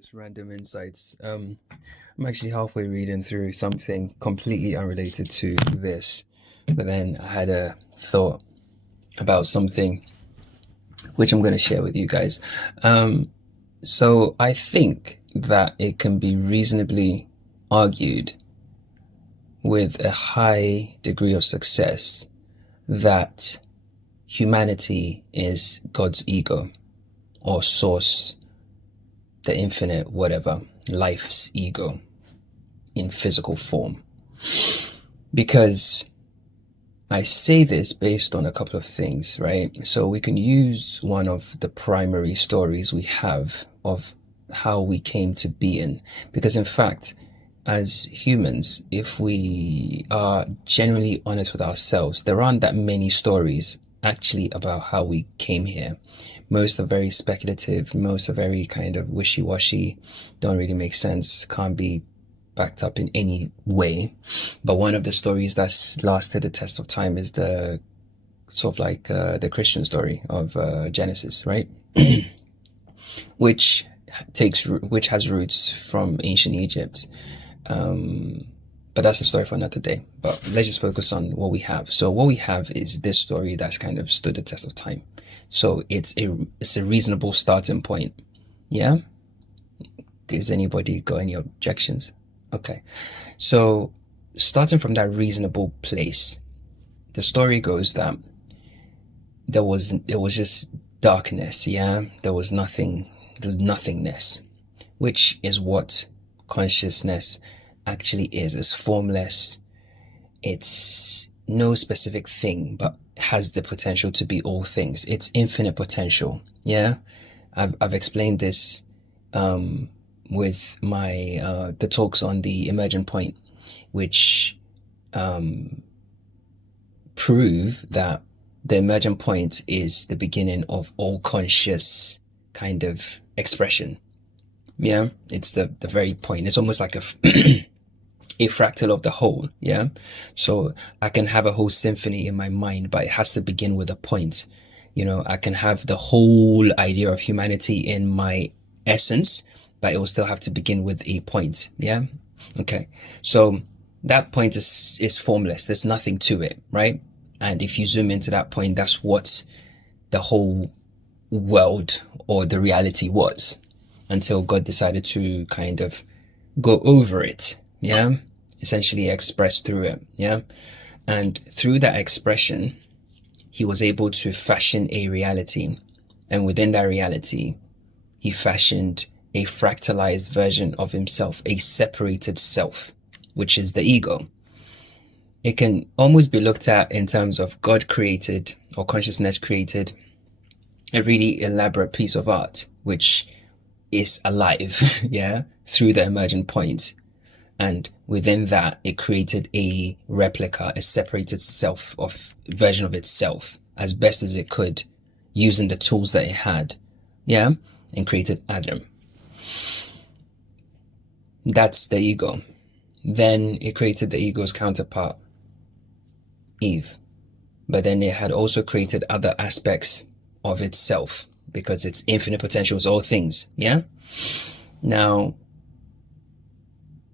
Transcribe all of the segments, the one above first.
Just random insights. I'm actually halfway reading through something completely unrelated to this, but then I had a thought about something which I'm going to share with you guys. So I think that it can be reasonably argued with a high degree of success that humanity is God's ego or source, the infinite, whatever, life's ego in physical form. Because I say this based on a couple of things, right? So we can use one of the primary stories we have of how we came to be in. Because in fact, as humans, if we are genuinely honest with ourselves, there aren't that many stories actually about how we came here. Most are very speculative, most are very kind of wishy-washy, don't really make sense, can't be backed up in any way. But one of the stories that's lasted the test of time is the sort of like the Christian story of Genesis, right? which has roots from ancient Egypt. But that's a story for another day. But let's just focus on what we have. So what we have is this story that's kind of stood the test of time. So it's a reasonable starting point. Yeah? Does anybody got any objections? Okay. So starting from that reasonable place, the story goes that there was just darkness, yeah? There was nothingness, which is what consciousness actually is. It's formless. It's no specific thing, but has the potential to be all things. It's infinite potential. Yeah, I've explained this with my the talks on the emergent point, which prove that the emergent point is the beginning of all conscious kind of expression. Yeah, it's the very point. It's almost like a a fractal of the whole. Yeah, so I can have a whole symphony in my mind, but it has to begin with a point. You know, I can have the whole idea of humanity in my essence, but it will still have to begin with a point. Yeah, okay. So that point is formless. There's nothing to it, right? And if you zoom into that point, that's what the whole world or the reality was, until God decided to kind of go over it, yeah? Essentially express through it, yeah? And through that expression, he was able to fashion a reality. And within that reality, he fashioned a fractalized version of himself, a separated self, which is the ego. It can almost be looked at in terms of God created, or consciousness created, a really elaborate piece of art, which is alive, yeah, through the emergent point. And within that, it created a replica, a separated self of version of itself as best as it could, using the tools that it had, yeah, and created Adam. That's the ego. Then it created the ego's counterpart, Eve. But then it had also created other aspects of itself, because its infinite potential is all things, yeah? Now,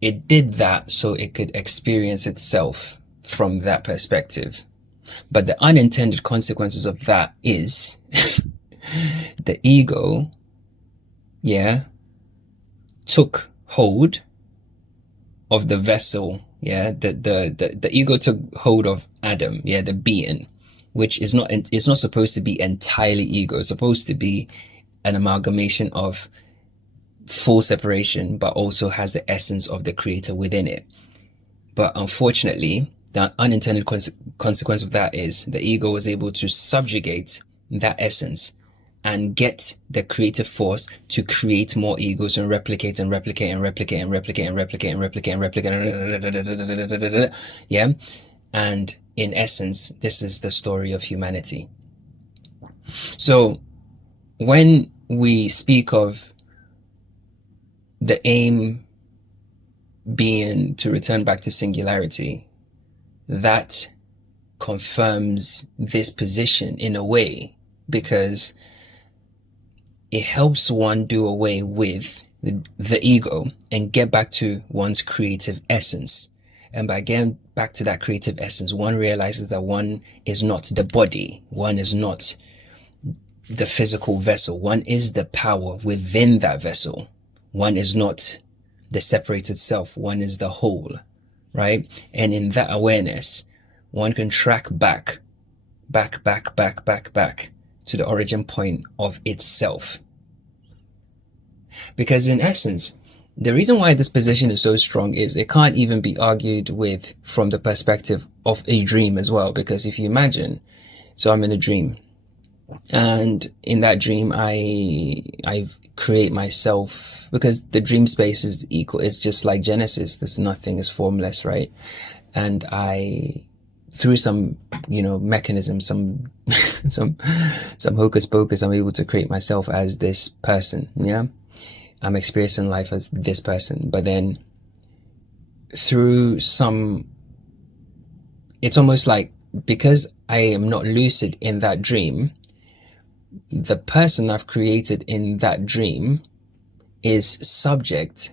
it did that so it could experience itself from that perspective. But the unintended consequences of that is the ego, yeah, took hold of the vessel, yeah? The ego took hold of Adam, yeah, the being, which is not, it's not supposed to be entirely ego. It's supposed to be an amalgamation of full separation, but also has the essence of the creator within it. But unfortunately, the unintended consequence of that is the ego was able to subjugate that essence and get the creative force to create more egos and replicate and replicate and replicate and replicate and replicate and replicate and replicate. Yeah. And in essence, this is the story of humanity. So when we speak of the aim being to return back to singularity, that confirms this position in a way, because it helps one do away with the ego and get back to one's creative essence. And by getting back to that creative essence, one realizes that one is not the body, one is not the physical vessel, one is the power within that vessel. One is not the separated self, one is the whole, right? And in that awareness, one can track back to the origin point of itself. Because in essence, the reason why this position is so strong is it can't even be argued with from the perspective of a dream as well. Because if you imagine, so I'm in a dream, and in that dream I create myself, because the dream space is equal, it's just like Genesis, there's nothing, is formless, right? And I, through some mechanism, some hocus pocus, I'm able to create myself as this person. Yeah, I'm experiencing life as this person, but then through some, it's almost like, because I am not lucid in that dream, the person I've created in that dream is subject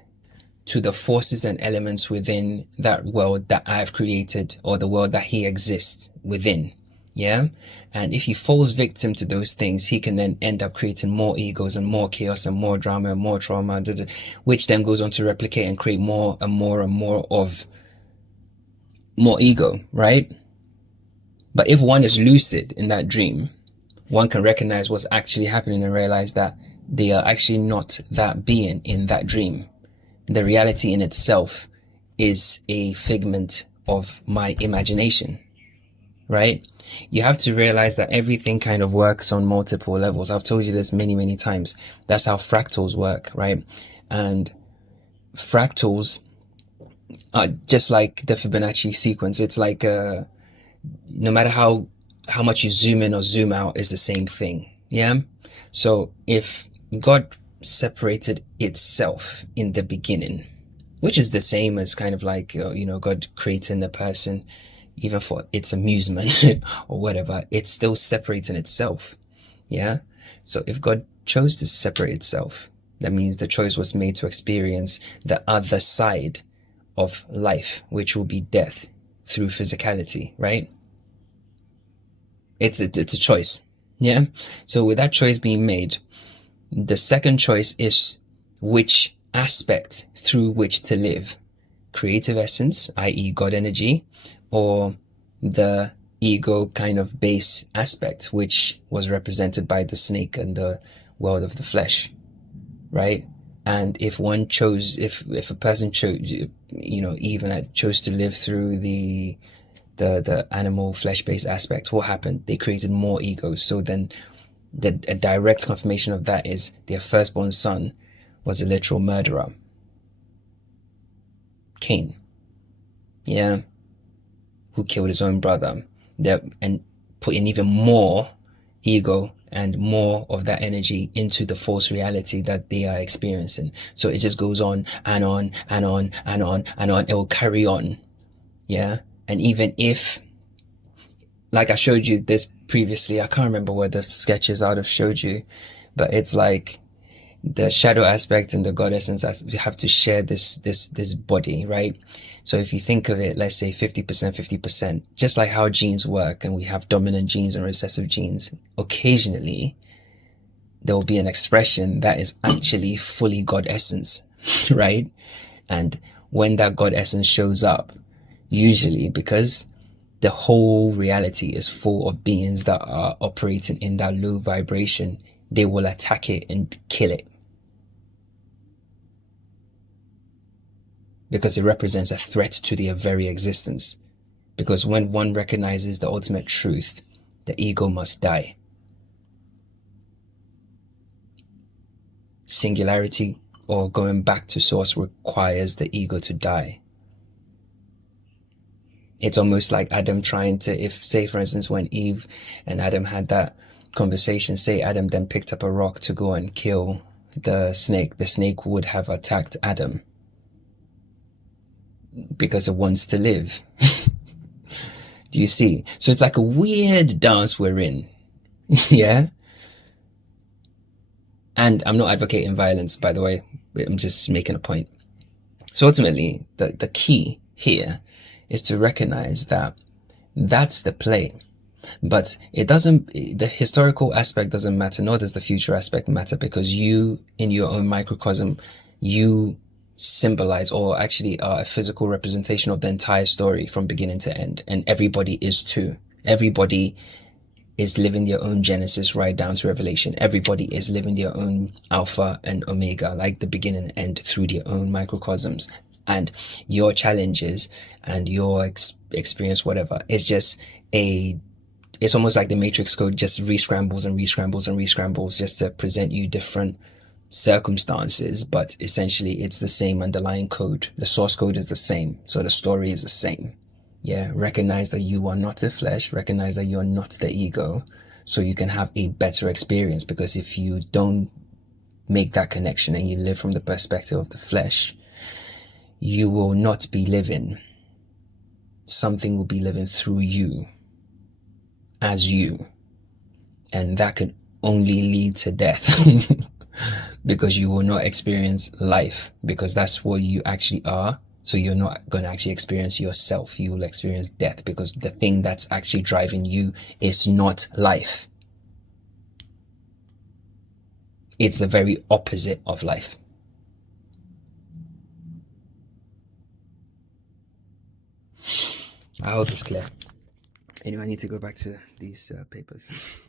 to the forces and elements within that world that I've created, or the world that he exists within. Yeah. And if he falls victim to those things, he can then end up creating more egos and more chaos and more drama and more trauma, which then goes on to replicate and create more and more and more of more ego, right? But if one is lucid in that dream, one can recognize what's actually happening and realize that they are actually not that being in that dream. The reality in itself is a figment of my imagination, right? You have to realize that everything kind of works on multiple levels. I've told you this many times. That's how fractals work, right? And fractals are just like the Fibonacci sequence. It's like no matter how much you zoom in or zoom out, is the same thing. Yeah. So if God separated itself in the beginning, which is the same as kind of like God creating a person even for its amusement or whatever, it's still separating itself. Yeah. So if God chose to separate itself, that means the choice was made to experience the other side of life, which will be death through physicality, right? It's a choice. Yeah. So with that choice being made, the second choice is which aspect through which to live. Creative essence, i.e. God energy, or the ego kind of base aspect, which was represented by the snake and the world of the flesh, right? And if one chose, if a person chose, even chose to live through the animal flesh-based aspect, what happened? They created more egos. So then a direct confirmation of that is their firstborn son was a literal murderer, Cain. Yeah. Who killed his own brother, and put in even more ego and more of that energy into the false reality that they are experiencing. So it just goes on and on and on and on and on. It will carry on. Yeah. And even if, like I showed you this previously, I can't remember what the sketches I would have showed you, but it's like the shadow aspect and the God essence have to share this body, right? So if you think of it, let's say 50%, 50%, just like how genes work, and we have dominant genes and recessive genes, occasionally there will be an expression that is actually fully God essence, right? And when that God essence shows up, usually because the whole reality is full of beings that are operating in that low vibration, they will attack it and kill it. Because it represents a threat to their very existence. Because when one recognizes the ultimate truth, the ego must die. Singularity, or going back to source, requires the ego to die. It's almost like Adam trying to, if say for instance when Eve and Adam had that conversation, say Adam then picked up a rock to go and kill the snake would have attacked Adam because it wants to live. Do you see? So it's like a weird dance we're in. Yeah. And I'm not advocating violence, by the way. I'm just making a point. So ultimately, the key here is to recognize that that's the play. But it doesn't, the historical aspect doesn't matter, nor does the future aspect matter, because you, in your own microcosm, you symbolize, or actually are a physical representation of the entire story from beginning to end. And everybody is too. Everybody is living their own Genesis right down to Revelation. Everybody is living their own Alpha and Omega, like the beginning and end, through their own microcosms. And your challenges and your experience, whatever, is just it's almost like the Matrix code just rescrambles and rescrambles and rescrambles just to present you different circumstances, but essentially it's the same underlying code. The source code is the same, so the story is the same. Yeah, recognize that you are not the flesh, recognize that you are not the ego, so you can have a better experience. Because if you don't make that connection and you live from the perspective of the flesh, you will not be living. Something will be living through you, as you. And that can only lead to death. Because you will not experience life, because that's what you actually are. So you're not going to actually experience yourself. You will experience death, because the thing that's actually driving you is not life. It's the very opposite of life. I hope it's clear. Anyway, I need to go back to these papers.